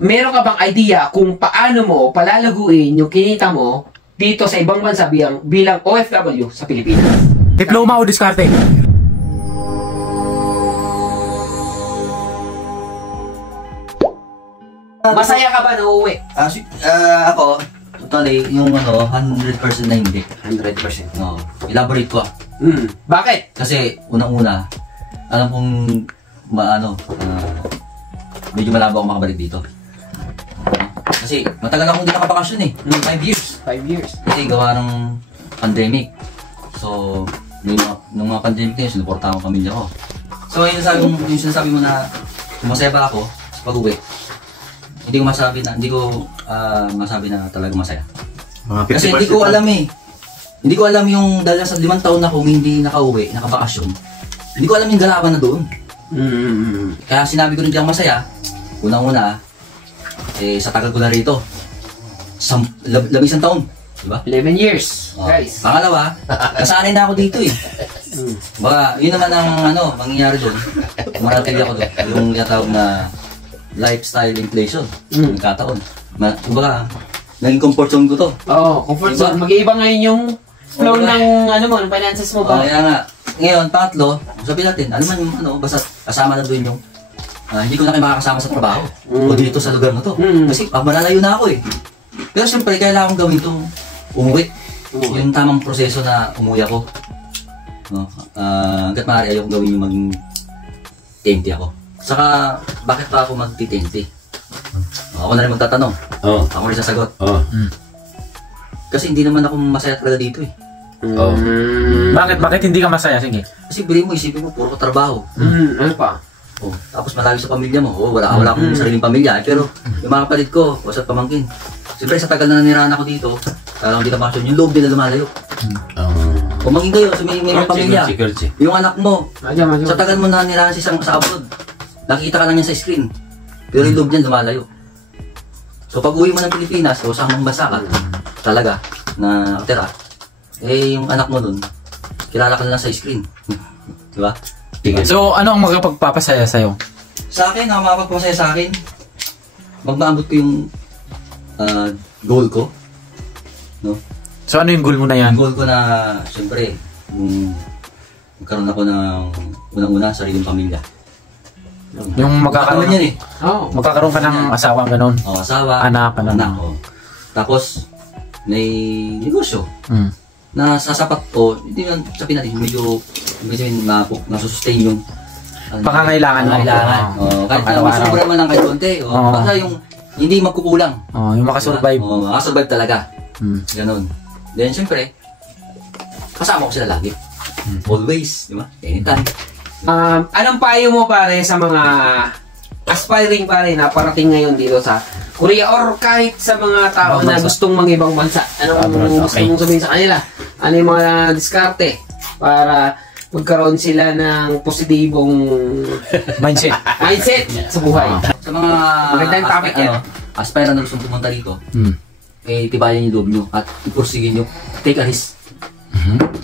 meron ka bang idea kung paano mo palalaguin yung kinita mo dito sa ibang bansa bilang OFW sa Pilipinas? Diploma o diskarte? Masaya ka ba na uuwi? Ako, totally, yung 100% na hindi. 100%. No, elaborate ko. Bakit? Kasi unang-una, alam kong medyo malabo ako makabalik dito. Kasi matagal akong hindi nakabakasyon eh. 5 years. 5 years. Kasi gawa ng pandemic. So, nung mga pandemic na yun, sinuportahan ko pamilya ko. So, yung sinasabi mo na masaya ba ako sa pag-uwi, hindi ko masabi na talaga masaya. Kasi hindi ko alam eh. Hindi ko alam yung dahil sa 5 taon na akong hindi nakauwi, nakabakasyon. Hindi ko alam yung galawan na doon. Kaya sinabi ko rin diyang masaya. Unang-una, sa tagal ko na rito. 11 taon. Diba? 11 years, guys. Pangalawa, nasanay na ako dito eh. Baka, yun naman ang mangyayari doon. Marating ako doon. Yung tinatawag na lifestyle inflation. Nagkataon. Baka, naging comfort zone ko to. Oo, comfort zone. Mag-iiba ngayon yung flow ng ng finances mo ba? Kaya nga. Ngayon, pangatlo, sabihin natin, basta kasama na doon yung hindi ko na kayo makakasama sa trabaho o dito sa lugar na to. Kasi malalayo na ako eh. Pero siyempre, kailangan kong gawin itong umuwi. Yung tamang proseso na umuwi ako. Hanggat maaari ayaw kong gawin yung maging tenti ako. Saka, bakit pa ako magtitenti? Ako na rin magtatanong. Ako rin sasagot. Kasi hindi naman ako masaya talaga dito eh. Bakit hindi ka masaya? Sige. Kasi isipin mo, puro trabaho. Ano pa? Tapos malayo sa pamilya mo. Wala akong sariling pamilya. Pero yung mga kapatid ko, sa pamangkin. Siyempre sa tagal na nanirahan ako dito, talagang dito bakasyon, yung loob nila lumalayo. Kung maging kayo sa may pamilya, yung anak mo, sa tagal mo na nanirahan sa abroad, nakikita ka lang yan sa screen. Pero yung loob niyan lumalayo. So pag uwi mo ng Pilipinas, o sa amang bansa ka, talaga, na nakatira, yung anak mo dun, kilala ka na lang sa screen. Diba? So, ano ang magpapasaya sa'yo? Sa akin, ang mapagpasaya sa akin, magmaabot ko yung goal ko. No? So, ano yung goal mo na yan? Yung goal ko na, siyempre, magkaroon ako ng unang-una, sariling pamilya. Yung magkakaroon yan eh. Magkakaroon ka ng asawa, gano'n? Asawa, anak. Tapos, may negosyo. Na sasapat ko, hindi lang sabihin natin, medyo nasusustain yung pangangailangan mo. Kahit na masubra man ng konti. Basta yung hindi magkukulang. Yung makasurvive. Makasurvive talaga. Ganon. Then, siyempre, kasama ko sila lagi. Always, di ba? Anytime. Anong payo mo pare sa mga aspiring pare na parating ngayon dito sa Korea or kahit sa mga tao na gustong mangibang bansa? Anong gusto mong sabihin sa kanila? Ano yung mga diskarte para magkaroon sila ng positibong mindset sa buhay? Sa mga magandang topic yan. Aspirant na gustong pumunta dito, tibayan yung loob nyo at ipursige nyo. Take a risk.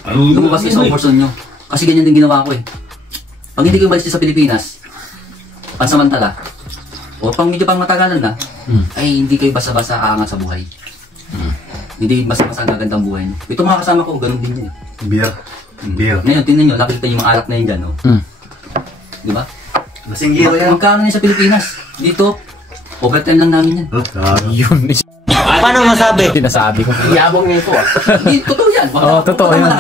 Lumabas kayo sa comfort zone nyo. Kasi ganyan din ginawa ko eh. Pag hindi kayo balis sa Pilipinas, pansamantala, o pang medyo pang matagalan na, ay hindi kayo basa-basa aangat sa buhay. Hindi basa-basa ang gagandang buhay nyo. Ito mga kasama ko, ganun din yun eh. Beer. Ngayon, tingnan nyo, nakita yung mga alak na yun dyan, no? Di ba? Masinggiro yan. Magkano na sa Pilipinas? Dito, overtime lang namin yan. Yun. Paano masabi? Hindi nasabi ko. Yabang nito Hindi, totoo yan. Totoo yan.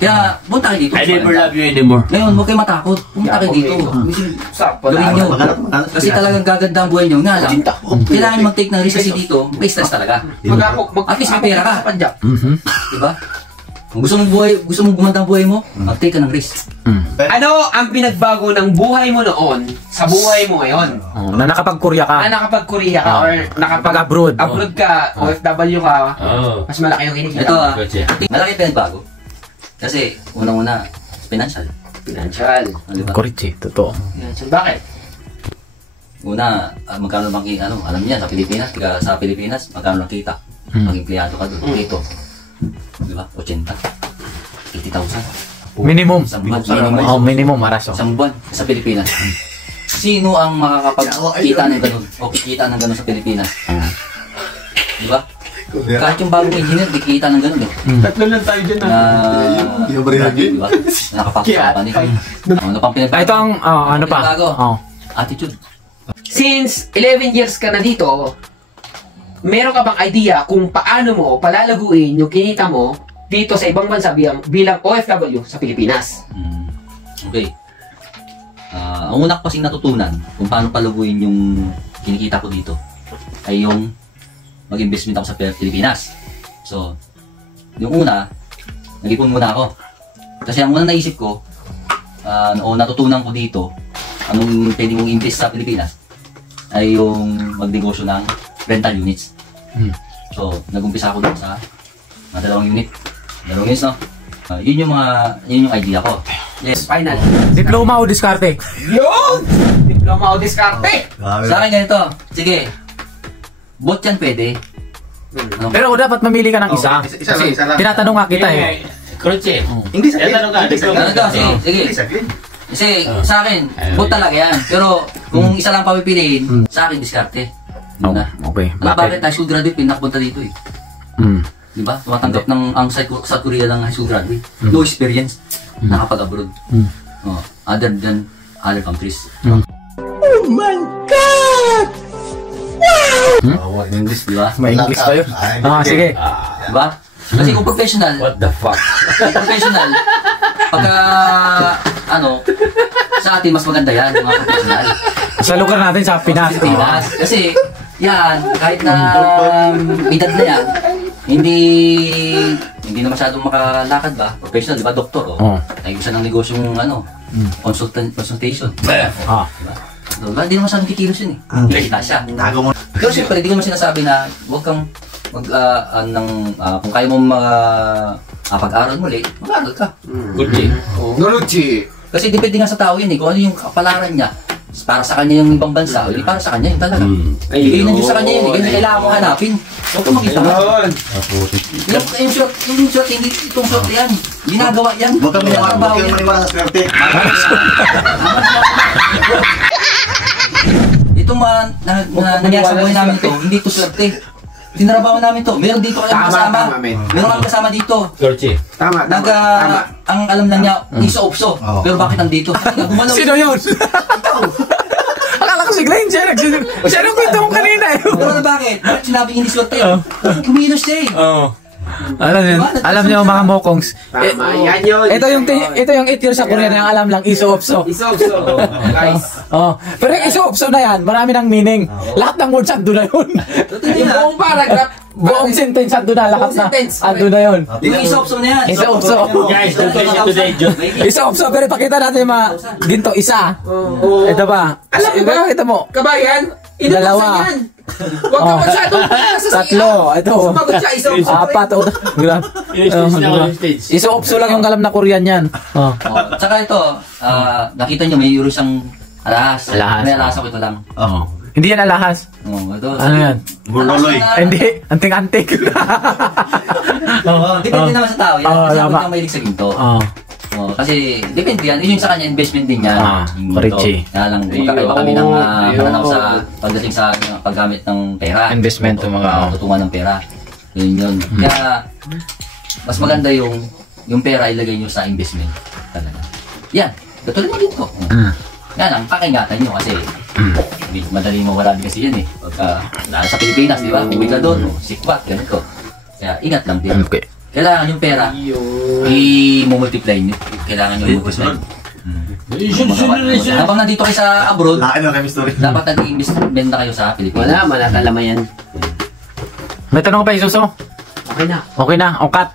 Kaya, punta kayo dito. I never love you anymore. Ngayon, huwag kayo matakot. Punta kayo dito. Gawin nyo. Kasi talagang gaganda ang buhay nyo. Nga lang, kailangan mag-take ng risk kasi dito, may stress talaga. At least may pera ka. Diba? Kung gusto mong gumanda ang buhay mo, mag-take ka ng risk. Ano ang pinagbago ng buhay mo noon sa buhay mo ngayon? Na nakapag-Korea ka. Nakapag-Korea ka or nakapag-abroad. Abroad ka, OFW ka, mas malaki yung kinikita. Ito malaki pinagbago. Kasi, unang-una, financial. Diba? Correct eh, totoo. Bakit? Una, magkano bang alam niya, sa Pilipinas, magkano lang kita. Pag empleyado ka doon, dito. Diba? 80. 80,000. Minimum. Minimum. Minimum, araso. Isang buwan sa Pilipinas. Sino ang makakapagkita ng ganun o kikita ng ganun sa Pilipinas? Di ba? Kahit yung bagong engineer, kikita ng ganun eh. Tatlo lang tayo dyan Na, di ba? Nakapasok sa company. Ano pang pinagbago? Ito ang, ano pa? Pinagbago. Oh. Attitude. Since 11 years ka na dito, meron ka bang idea kung paano mo palalaguin yung kinita mo dito sa ibang bansa bilang OFW sa Pilipinas? Okay. Ang una ko kasing natutunan kung paano palaguin yung kinikita ko dito ay yung mag-investment ako sa Pilipinas. So, yung una, nag-ipon muna ako. Kasi ang unang naisip ko, o natutunan ko dito, anong pwede mong invest sa Pilipinas, ay yung magnegosyo ng rental units. So, nag-umpisa ako dun sa dalawang unit. Dalawang units, no? Yun yung idea ko. Yes. Final. Diploma o diskarte? Yun! Diploma o diskarte! Sa akin ganito, sige, bot yan pwede. Ano? Pero dapat mamili ka ng isa. Isa lang. Tinatanong nga kita eh. Kruche. English Eh, tanong ka. Ganito, sige. Kasi sa akin, bot talaga yan. Pero kung isa lang papipiliin, sa akin diskarte. Oh, Na. okay. Alam bakit high school graduate pinakapunta dito eh. Di ba? Tumatanggap ng ang South Korea ng high school graduate. No experience. Nakapag-abroad. Other than other countries. English. Di ba? May English pa yun. Sige. Di ba? Kasi kung professional, What the fuck? professional, pagka, sa atin mas maganda yan, mga professional. Sa lugar natin sa Pinas. Pinas. Kasi, yan, kahit na edad na yan, hindi na masyadong makalakad ba? Professional, di ba? Doktor, nag-usa ng negosyong, consultation. Ah. Diba? Diba? Hindi na masyadong kikilos yun eh. Kita siya. Tago mo. Pero siyempre, hindi ko naman sinasabi na huwag kang kung kaya mo pag-aral muli, mag-aral ka. Guruchi! Kasi depende nga sa tao yun eh, kung ano yung kapalaran niya. Para sa kanya yung ibang bansa, hindi para sa kanya yun talaga. Bigay ng Diyos sa kanya yun eh, kaya kailangan mong hanapin. Huwag kang makita ka. Yung short, hindi itong short yan. Ginagawa yan. Huwag kang maniwala sa swerte. Itong nangyari sa buhay namin ito, hindi ito swerte. Tinrabaho namin to. Meron dito kayong kasama. Meron kami kasama dito. Kruche. Tama. Ang alam na niya, iso-opso. Pero bakit nandito? Sino yun? Akala ko si Glenn. Siya nung kwento mo kanina eh. Pero bakit? Bakit sinabing hindi swerte? Kumilos siya eh. Alam niyo mga mokongs. Tama. Yan yun. Ito yung 8 years sa Korea na yung alam lang iso-opso. Iso-opso. Guys. Pero yung iso-opso na yan, marami ng meaning. Lahat ng words ando na yun. Yung buong paragraph. Buong sentence ando na, lahat na. sentence. Ando na yun. Yung iso-opso na yan. Iso-opso. Guys, don't take it today, John. Iso-opso, pero pakita natin mga ginto, isa. Ito ba? Alam mo ba? Kita mo. Kabayan, Dalawa. yan. Huwag ka masyadong sa Tatlo. Ito. Sumagot siya, iso-opso. Apat. Iso-opso lang yung kalam na Korean yan. Tsaka ito, nakita nyo may euro siyang alahas. Alahas. May alahas ako ito lang. Hindi yan alahas. Ito, Ano yan? Burloloy. Hindi. Anting-antik. Depende naman sa tao yan. Kasi ako tama. lang mahilig sa ginto. Kasi depende yan. Yung sa kanya, investment din yan. Yung Richie. ginto. Kaya lang, magkakaiba kami ng pananaw sa pagdating sa paggamit ng pera. Investment ng mga tutungan ng pera. Yun. Kaya, mas maganda yung pera ilagay nyo sa investment. Talaga. Yan. Katulad mo dito. Yan ang pakingatan nyo kasi madali mawala din kasi yan eh. Pagka sa Pilipinas, di ba? Uwi ka doon, sikwat, ganito. Kaya ingat lang din. Okay. Kailangan yung pera, i-multiply nyo. Kailangan nyo i-multiply. Habang nandito kayo sa abroad, Laki na kami story. dapat nag-investment na kayo sa Pilipinas. Wala, malakalaman yan. May tanong pa, Isuso? Okay na. Okay na, cut.